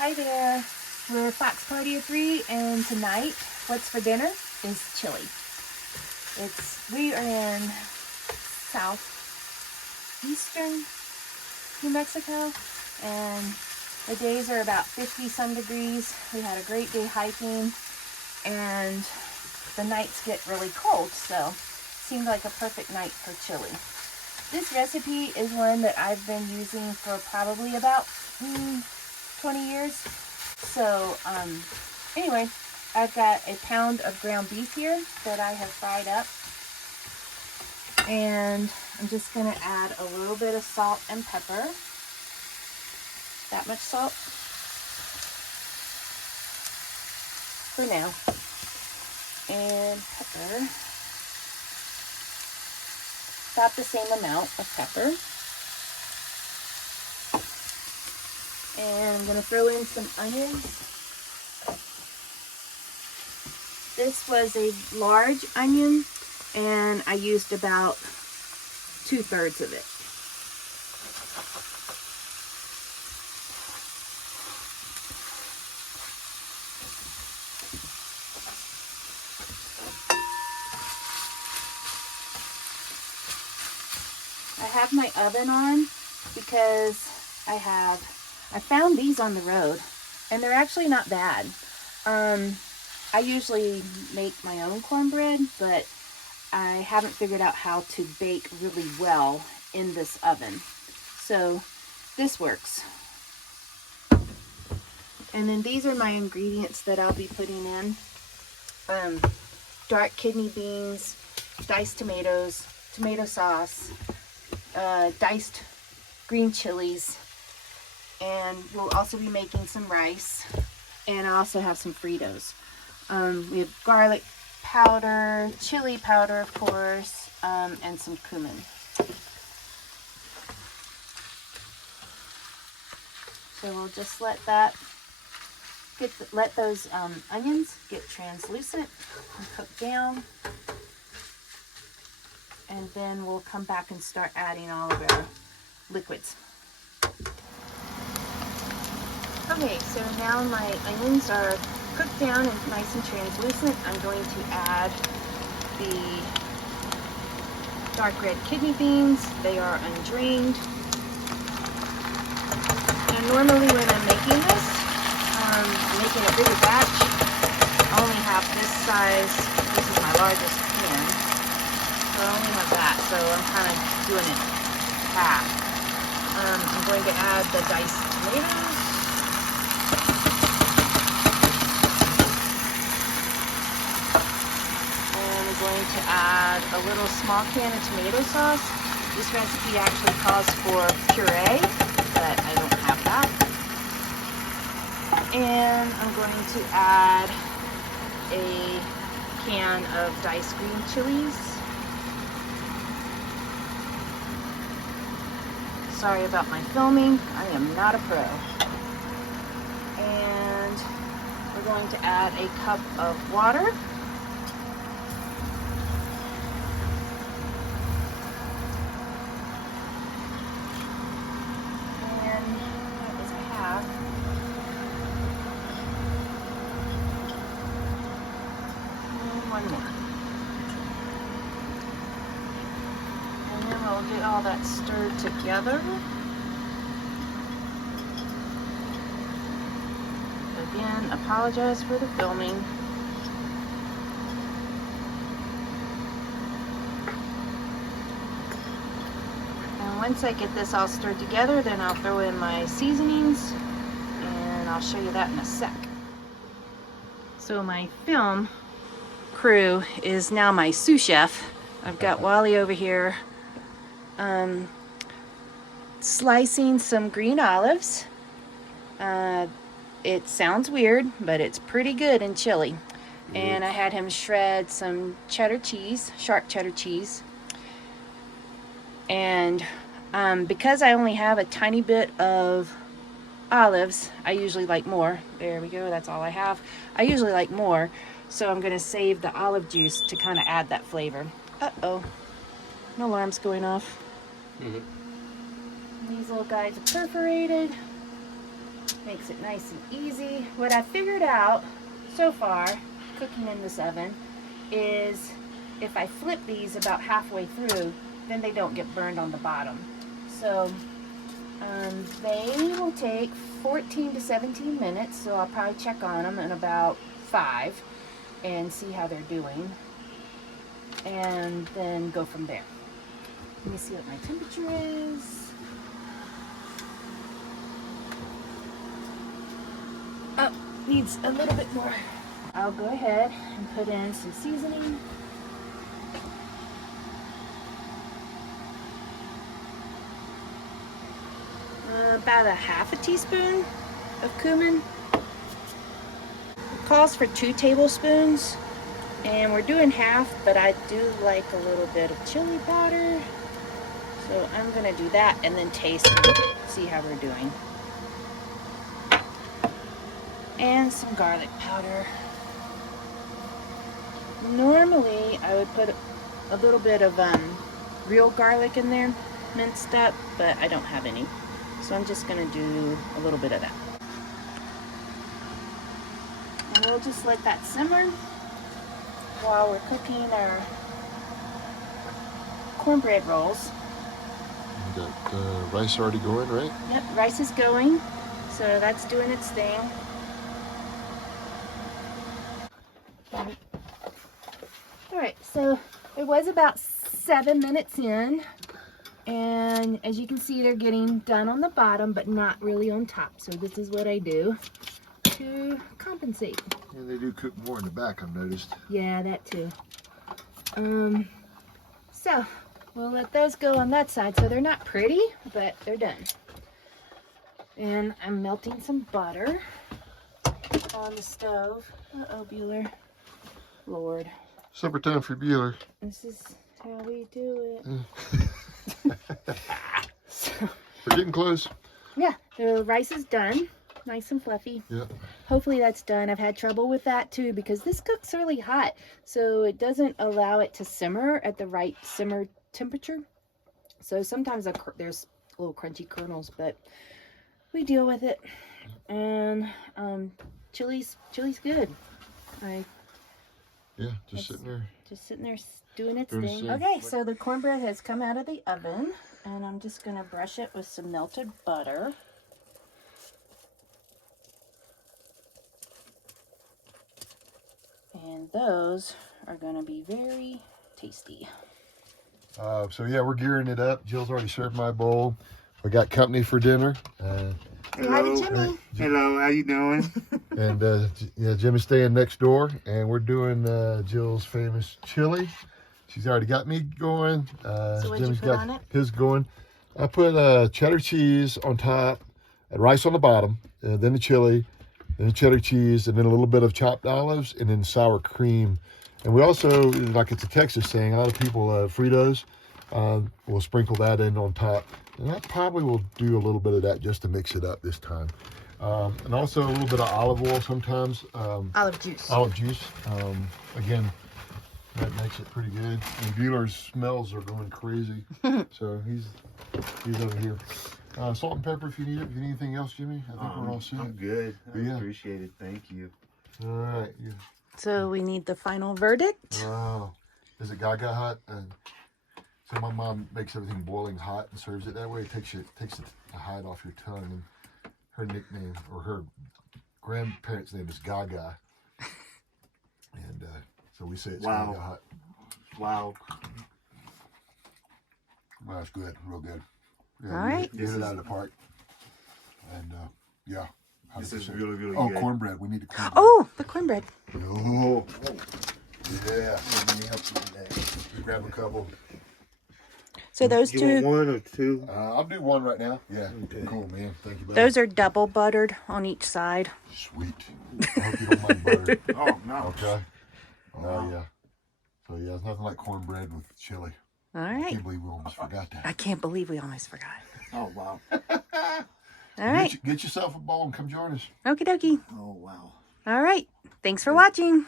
Hi there, we're Fox Party of 3, and tonight, what's for dinner is chili. We are in southeastern New Mexico, and the days are about 50 some degrees. We had a great day hiking, and the nights get really cold, so it seemed like a perfect night for chili. This recipe is one that I've been using for probably about 20 years. So anyway, I've got a pound of ground beef here that I have fried up, and I'm just going to add a little bit of salt and pepper. That much salt for now, and pepper, about the same amount of pepper. And I'm going to throw in some onions. This was a large onion, and I used about 2/3 of it. I have my oven on because I found these on the road, and they're actually not bad. I usually make my own cornbread, but I haven't figured out how to bake really well in this oven. So this works. And then these are my ingredients that I'll be putting in. Dark kidney beans, diced tomatoes, tomato sauce, diced green chilies, and we'll also be making some rice, and I also have some Fritos. We have garlic powder, chili powder, of course, and some cumin. So we'll just let those onions get translucent and cook down, and then we'll come back and start adding all of our liquids. Okay, so now my onions are cooked down and nice and translucent. I'm going to add the dark red kidney beans. They are undrained. And normally when I'm making this, I'm making a bigger batch. I only have this size. This is my largest pan. So I only have that, so I'm kind of doing it half. I'm going to add the diced tomatoes. Going to add a little small can of tomato sauce. This recipe actually calls for puree, but I don't have that. And I'm going to add a can of diced green chilies. Sorry about my filming, I am not a pro. And we're going to add a cup of water. One more. And then we'll get all that stirred together. Again, apologize for the filming. And once I get this all stirred together, then I'll throw in my seasonings, and I'll show you that in a sec. So my film crew is now my sous chef. I've got Wally over here slicing some green olives. It sounds weird, but it's pretty good in chili. And I had him shred some cheddar cheese, sharp cheddar cheese. And because I only have a tiny bit of olives, I usually like more. There we go, that's all I have. I usually like more. So I'm going to save the olive juice to kind of add that flavor. Uh-oh. An alarm's going off. These little guys are perforated. Makes it nice and easy. What I figured out so far, cooking in this oven, is if I flip these about halfway through, then they don't get burned on the bottom. So they will take 14 to 17 minutes, so I'll probably check on them in about 5 and see how they're doing, and then go from there. Let me see what my temperature is. Oh, needs a little bit more. I'll go ahead and put in some seasoning. About a half a teaspoon of cumin. It calls for 2 tablespoons, and we're doing half, but I do like a little bit of chili powder. So I'm gonna do that and then taste and see how we're doing. And some garlic powder. Normally I would put a little bit of real garlic in there, minced up, but I don't have any. So I'm just gonna do a little bit of that. And we'll just let that simmer while we're cooking our cornbread rolls. You got rice already going, right? Yep, rice is going, so that's doing its thing. Alright, so it was about 7 minutes in, and as you can see, they're getting done on the bottom, but not really on top. So this is what I do to compensate. Yeah, they do cook more in the back, I've noticed. Yeah, that too. So we'll let those go on that side. So they're not pretty, but they're done. And I'm melting some butter on the stove. Uh-oh, Bueller. Lord. Supper time for Bueller. This is how we do it. So, We're getting close. yeah, the rice is done. Nice and fluffy. Yeah. Hopefully that's done. I've had trouble with that too because this cooks really hot. So it doesn't allow it to simmer at the right simmer temperature. So sometimes there's little crunchy kernels, but we deal with it. And chili's good. Yeah, just sitting there. Just sitting there doing its Doing its thing. thing. Okay, so the cornbread has come out of the oven, and I'm just gonna brush it with some melted butter. And those are gonna be very tasty. So yeah, we're gearing it up. Jill's already served my bowl. We got company for dinner. Hi to Jimmy. Hello, how you doing? And yeah, Jimmy's staying next door, and we're doing Jill's famous chili. She's already got me going. So what'd you Jimmy's put got on it? his going. I put cheddar cheese on top, and rice on the bottom, and then the chili, then the cheddar cheese, and then a little bit of chopped olives, and then sour cream. And we also, like it's a Texas thing, a lot of people, Fritos, will sprinkle that in on top. And I probably will do a little bit of that just to mix it up this time. And also a little bit of olive oil sometimes. Olive juice. Olive juice. Again, that makes it pretty good. And Bueller's smells are going crazy. So he's over here. Salt and pepper if you need it. If you need anything else, Jimmy, I think we're all set. I'm good. I Yeah. appreciate it. Thank you. All right. Yeah. So we need the final verdict. Wow. Is it Gaga hot? So my mom makes everything boiling hot and serves it that way. It takes the hide off your tongue. And her nickname, or her grandparents' name is Gaga. And so we say it's Wow. Gaga hot. Wow. Well, that's good. Real good. Yeah, All right. Get it out of the park. And yeah. This is 100%. really, really Oh, good. cornbread. We need the cornbread. Oh, the cornbread. Oh. Yeah. Let me help you today. Grab a couple. So those You want two, one or two? I'll do one right now. Yeah. Okay. Cool, man. Thank you, buddy. those are double buttered on each side. Sweet. I hope you don't mind butter. Oh, no. Okay. Oh, yeah. So, yeah, it's nothing like cornbread with chili. All I right. can't believe we almost forgot that. I can't believe we almost forgot. Oh, wow. All right. Get yourself a bowl and come join us. Okie dokie. Oh, wow. All right. Thanks for watching.